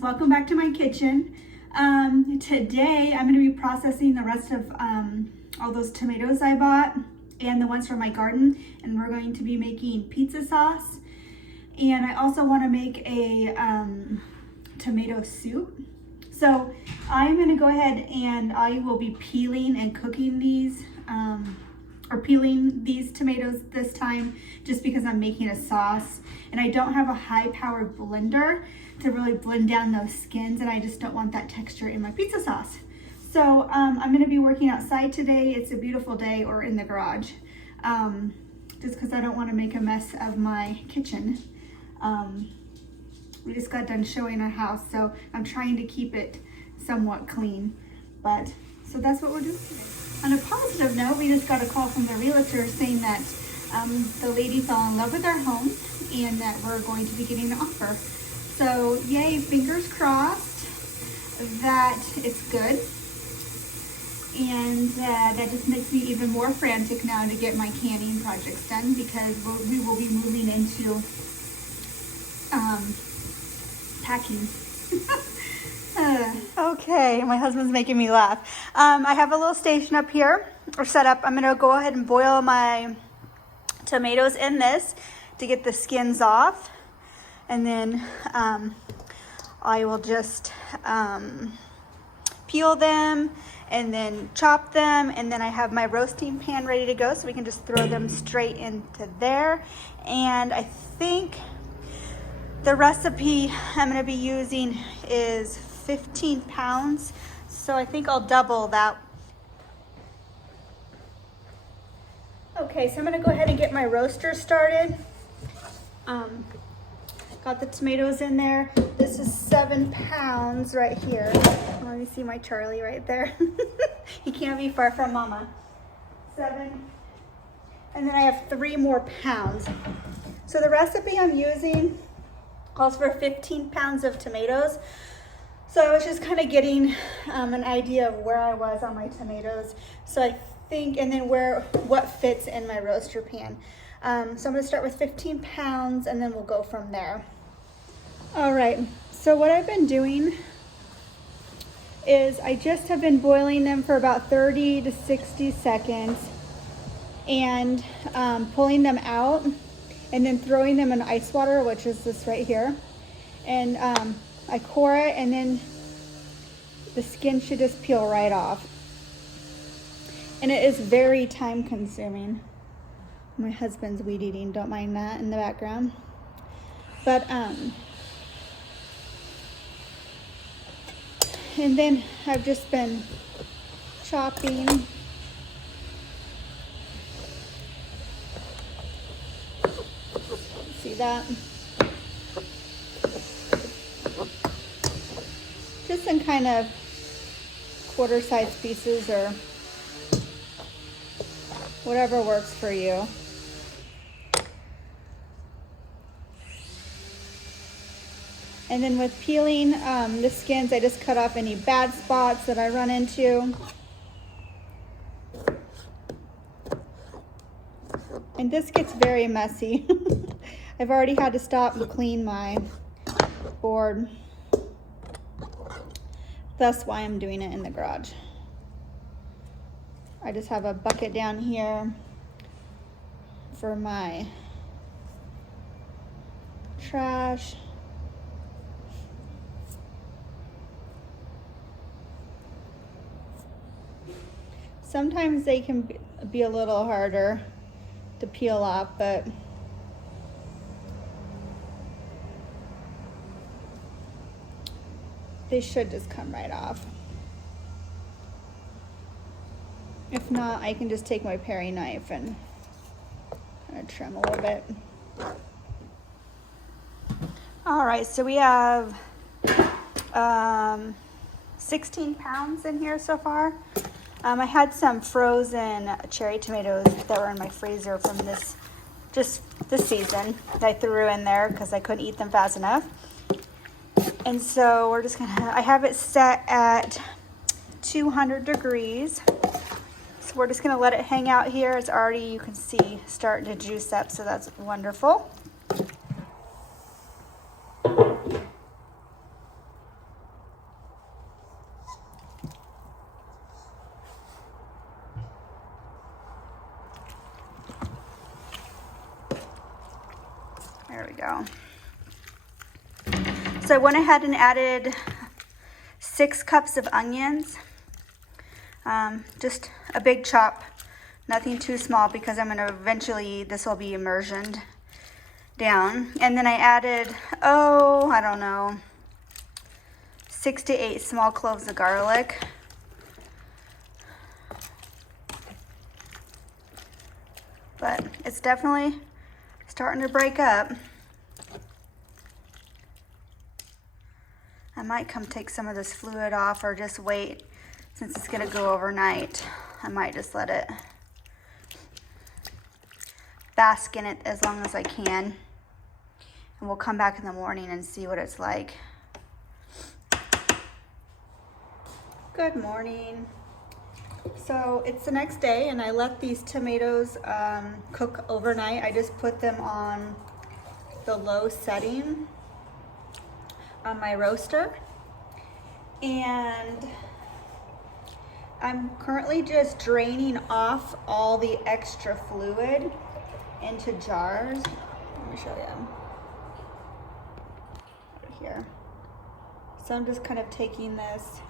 friends, welcome back to my kitchen. Today I'm going to be processing the rest of all those tomatoes I bought and the ones from my garden, and we're going to be making pizza sauce. And I also want to make a tomato soup. So I'm going to go ahead and I will be peeling and cooking these peeling these tomatoes this time, just because I'm making a sauce and I don't have a high-powered blender to really blend down those skins, and I just don't want that texture in my pizza sauce. So I'm going to be working outside today. It's a beautiful day, or in the garage, just because I don't want to make a mess of my kitchen. We just got done showing our house, so I'm trying to keep it somewhat clean. But so that's what we're doing today. On a positive note, we just got a call from the realtor saying that the lady fell in love with our home and that we're going to be getting an offer. So yay, fingers crossed that it's good. And that just makes me even more frantic now to get my canning projects done, because we will be moving into packing. Okay, my husband's making me laugh. I have a little station up here, or set up. I'm gonna go ahead and boil my tomatoes in this to get the skins off. And then I will just peel them and then chop them. And then I have my roasting pan ready to go, so we can just throw them straight into there. And I think the recipe I'm gonna be using is 15 pounds. So I think I'll double that. Okay, so I'm gonna go ahead and get my roaster started. Got the tomatoes in there. This is 7 pounds right here. Let me see my Charlie right there. He can't be far from Mama. 7. And then I have 3 more pounds. So the recipe I'm using calls for 15 pounds of tomatoes. So I was just kind of getting an idea of where I was on my tomatoes. So I think, and then what fits in my roaster pan. So I'm gonna start with 15 pounds and then we'll go from there. All right, so what I've been doing is I just have been boiling them for about 30 to 60 seconds and pulling them out and then throwing them in ice water, which is this right here. And I core it, and then the skin should just peel right off. And it is very time consuming. My husband's weed eating, don't mind that in the background. But and then I've just been chopping. See that? Just in kind of quarter-sized pieces, or whatever works for you. And then with peeling the skins, I just cut off any bad spots that I run into. And this gets very messy. I've already had to stop and clean my board. That's why I'm doing it in the garage. I just have a bucket down here for my trash. Sometimes they can be a little harder to peel off, but they should just come right off. If not, I can just take my paring knife and kind of trim a little bit. All right, so we have 16 pounds in here so far. I had some frozen cherry tomatoes that were in my freezer from this season that I threw in there because I couldn't eat them fast enough. And so we're just gonna, I have it set at 200 degrees. So we're just gonna let it hang out here. It's already, you can see, starting to juice up, so that's wonderful. go. So I went ahead and added 6 cups of onions. Just a big chop, nothing too small because I'm gonna eventually, this will be immersioned down. And then I added, I don't know, 6 to 8 small cloves of garlic. But it's definitely starting to break up. I might come take some of this fluid off or just wait. Since it's gonna go overnight, I might just let it bask in it as long as I can. And we'll come back in the morning and see what it's like. Good morning. So it's the next day and I let these tomatoes cook overnight. I just put them on the low setting on my roaster. And I'm currently just draining off all the extra fluid into jars. Let me show you. Right here. So I'm just kind of taking this,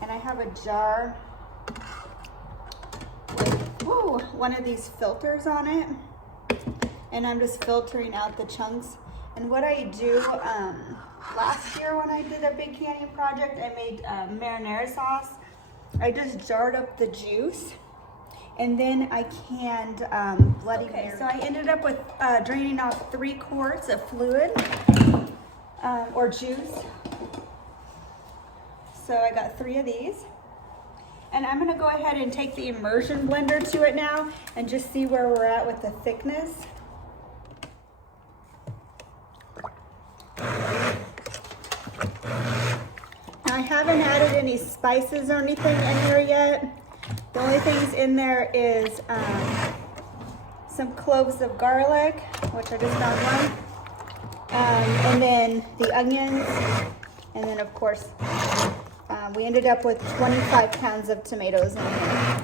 and I have a jar with one of these filters on it, and I'm just filtering out the chunks. And what I do, last year when I did a big canning project, I made marinara sauce. I just jarred up the juice and then I canned Bloody Mary. So I ended up with draining off 3 quarts of fluid or juice. So I got 3 of these. And I'm gonna go ahead and take the immersion blender to it now and just see where we're at with the thickness. I haven't added any spices or anything in here yet. The only things in there is some cloves of garlic, which I just found one, and then the onions, and then of course we ended up with 25 pounds of tomatoes in here.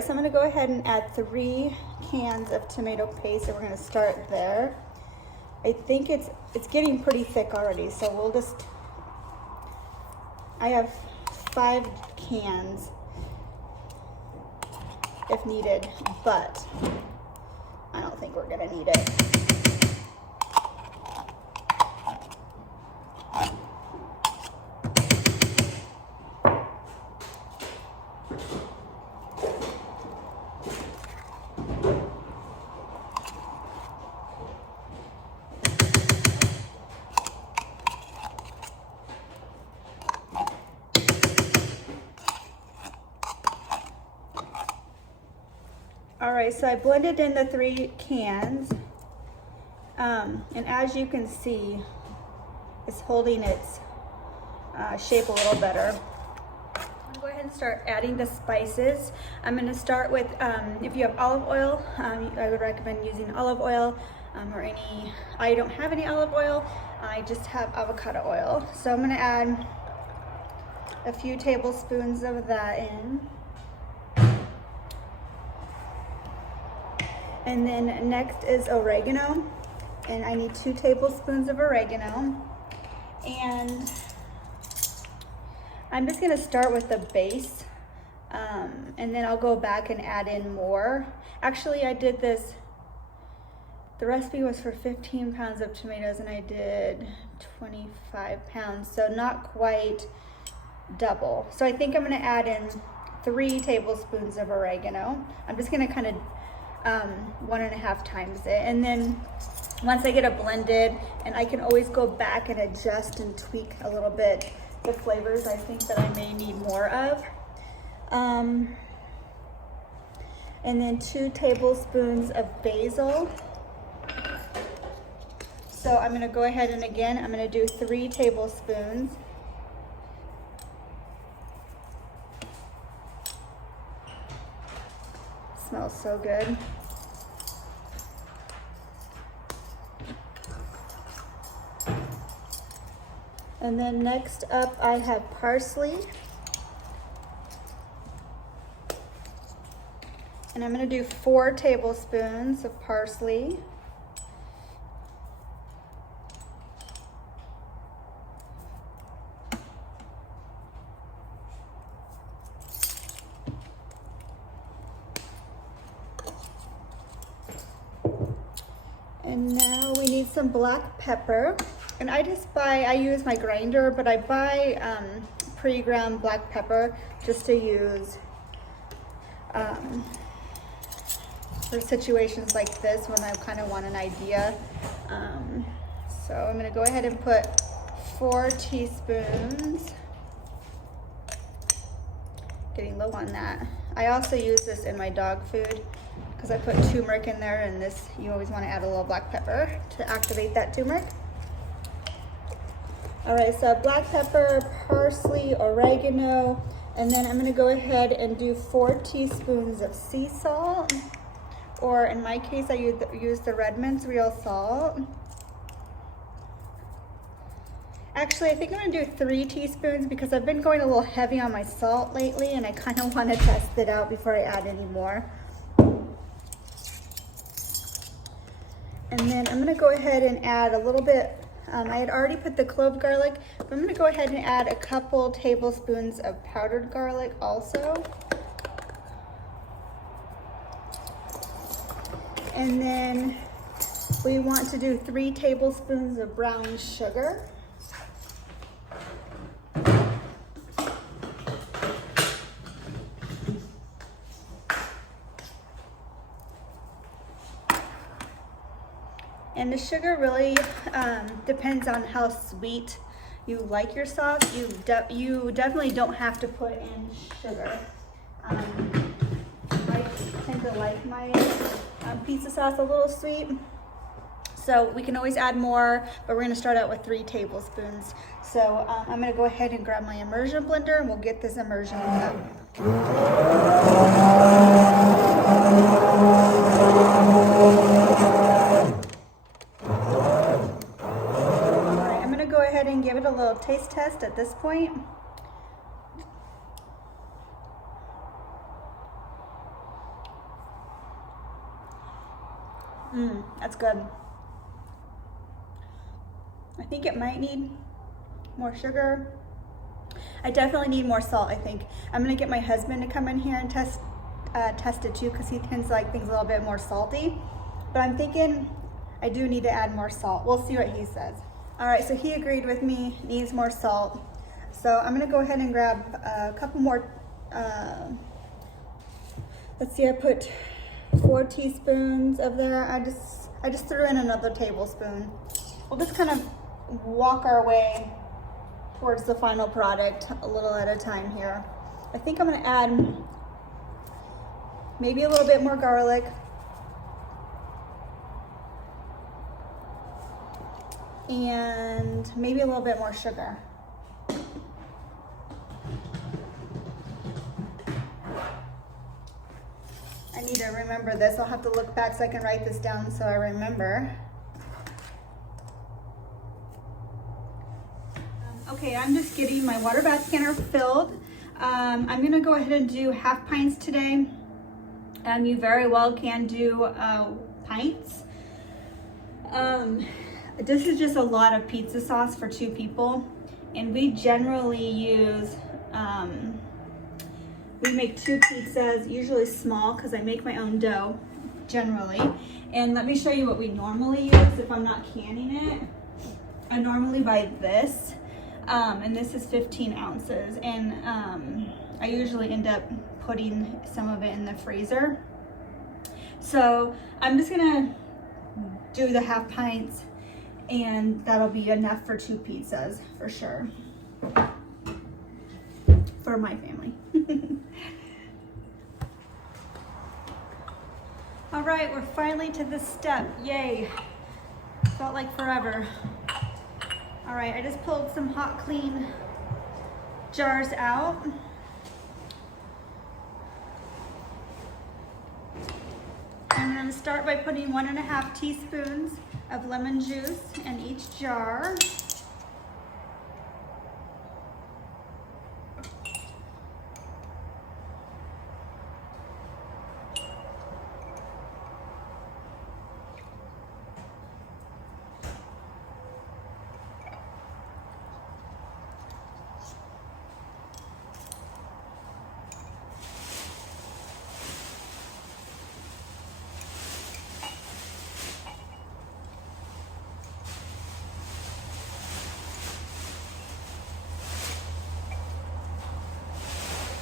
So I'm going to go ahead and add 3 cans of tomato paste, and we're going to start there. I think it's getting pretty thick already, so we'll just, I have 5 cans if needed, but I don't think we're going to need it. All right, so I blended in the 3 cans, and as you can see, it's holding its shape a little better. I'm gonna go ahead and start adding the spices. I'm gonna start with, if you have olive oil, I would recommend using olive oil, or any, I don't have any olive oil, I just have avocado oil. So I'm gonna add a few tablespoons of that in. And then next is oregano, and I need 2 tablespoons of oregano. And I'm just gonna start with the base, and then I'll go back and add in more. Actually, I did this, the recipe was for 15 pounds of tomatoes and I did 25 pounds, so not quite double. So I think I'm gonna add in 3 tablespoons of oregano. I'm just gonna kind of 1.5 times it, and then once I get it blended, and I can always go back and adjust and tweak a little bit the flavors I think that I may need more of. And then 2 tablespoons of basil. So I'm gonna go ahead and again, I'm gonna do 3 tablespoons. Smells so good. And then next up I have parsley. And I'm gonna do 4 tablespoons of parsley. And now we need some black pepper. And I use my grinder, but I buy pre-ground black pepper just to use for situations like this when I kind of want an idea. So I'm gonna go ahead and put 4 teaspoons. Getting low on that. I also use this in my dog food because I put turmeric in there, and this, you always want to add a little black pepper to activate that turmeric. All right, so black pepper, parsley, oregano, and then I'm gonna go ahead and do 4 teaspoons of sea salt, or in my case, I use the Redmond's real salt. Actually, I think I'm gonna do 3 teaspoons because I've been going a little heavy on my salt lately, and I kind of want to test it out before I add any more. And then I'm gonna go ahead and add a little bit, I had already put the clove garlic, but I'm gonna go ahead and add a couple tablespoons of powdered garlic also. And then we want to do 3 tablespoons of brown sugar. And the sugar really depends on how sweet you like your sauce. You definitely don't have to put in sugar. I tend to like my pizza sauce a little sweet. So we can always add more, but we're gonna start out with 3 tablespoons. So I'm gonna go ahead and grab my immersion blender and we'll get this immersion up. And give it a little taste test at this point. That's good. I think it might need more sugar. I definitely need more salt, I think. I'm gonna get my husband to come in here and test it too, because he tends to like things a little bit more salty. But I'm thinking I do need to add more salt. We'll see what he says. All right, so he agreed with me, needs more salt. So I'm gonna go ahead and grab a couple more, let's see, I put 4 teaspoons of there. I just threw in another tablespoon. We'll just kind of walk our way towards the final product a little at a time here. I think I'm gonna add maybe a little bit more garlic. And maybe a little bit more sugar. I need to remember this. I'll have to look back so I can write this down so I remember. Okay, I'm just getting my water bath canner filled. I'm gonna go ahead and do half pints today. You very well can do pints. This is just a lot of pizza sauce for 2 people, and we generally use, we make 2 pizzas, usually small because I make my own dough, generally. And let me show you what we normally use if I'm not canning it. I normally buy this, and this is 15 ounces, and I usually end up putting some of it in the freezer. So I'm just gonna do the half pints, and that'll be enough for 2 pizzas for sure. for my family. All right, we're finally to this step. Yay. Felt like forever. All right, I just pulled some hot, clean jars out. I'm gonna start by putting 1.5 teaspoons of lemon juice in each jar.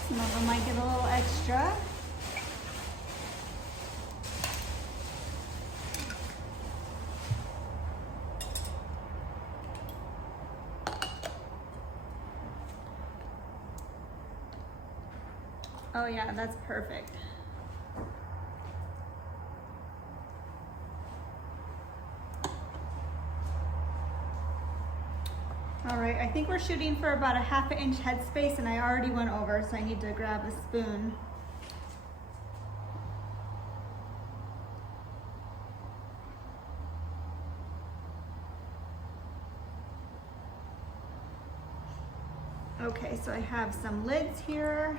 Some of them might get a little extra. Oh yeah, that's perfect. All right, I think we're shooting for about a 1/2 inch headspace, and I already went over, so I need to grab a spoon. Okay, so I have some lids here.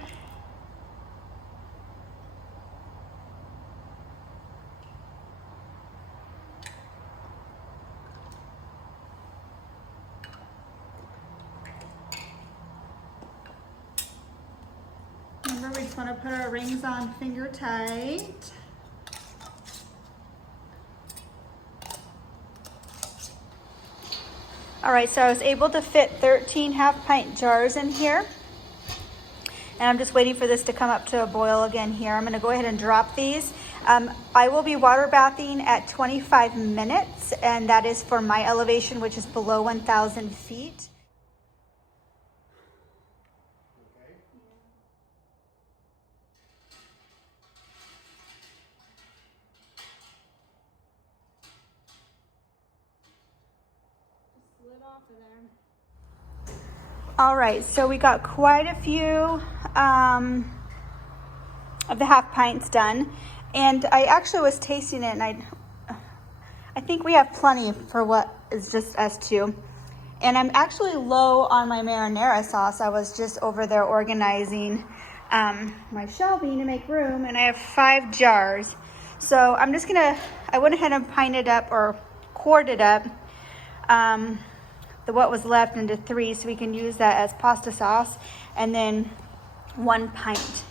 Remember, we just want to put our rings on finger tight. All right, so I was able to fit 13 half-pint jars in here. And I'm just waiting for this to come up to a boil again here. I'm gonna go ahead and drop these. I will be water bathing at 25 minutes, and that is for my elevation, which is below 1,000 feet. Off of there. All right, so we got quite a few of the half pints done, and I actually was tasting it, and I think we have plenty for what is just us two. And I'm actually low on my marinara sauce. I was just over there organizing my shelving to make room, and I have 5 jars. So I'm just gonna, I went ahead and pinted up or quarted up what was left into 3, so we can use that as pasta sauce, and then 1 pint.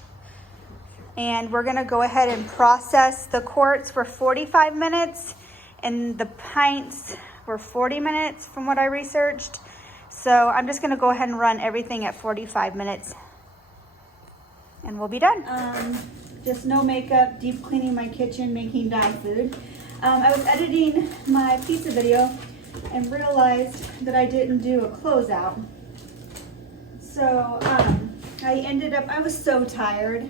And we're gonna go ahead and process the quarts for 45 minutes, and the pints were 40 minutes from what I researched. So I'm just gonna go ahead and run everything at 45 minutes, and we'll be done. Just no makeup, deep cleaning my kitchen, making dog food. I was editing my pizza video and realized that I didn't do a closeout. So I was so tired.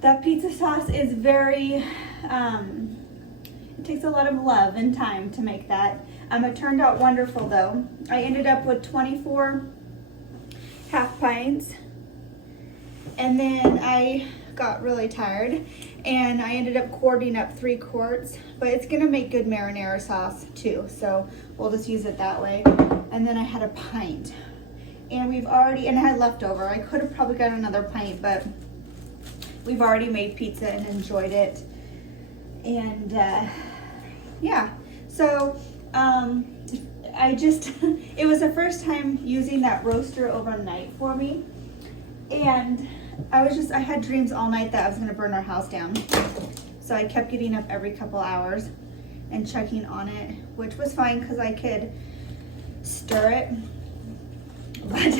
That pizza sauce is very, it takes a lot of love and time to make that. It turned out wonderful though. I ended up with 24 half pints, and then I got really tired and I ended up quarting up 3 quarts, but it's gonna make good marinara sauce too, so we'll just use it that way. And then I had a pint, and I had leftover. I could have probably got another pint, but we've already made pizza and enjoyed it. And yeah, so it was the first time using that roaster overnight for me, and I had dreams all night that I was gonna burn our house down. So I kept getting up every couple hours and checking on it, which was fine because I could stir it. But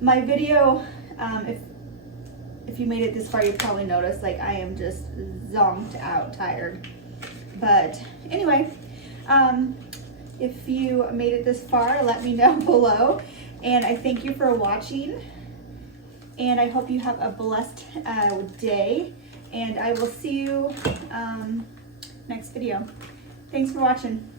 my video, if you made it this far, you probably noticed like I am just zonked out tired. But anyway, if you made it this far, let me know below. And I thank you for watching. And I hope you have a blessed day. And I will see you next video. Thanks for watching.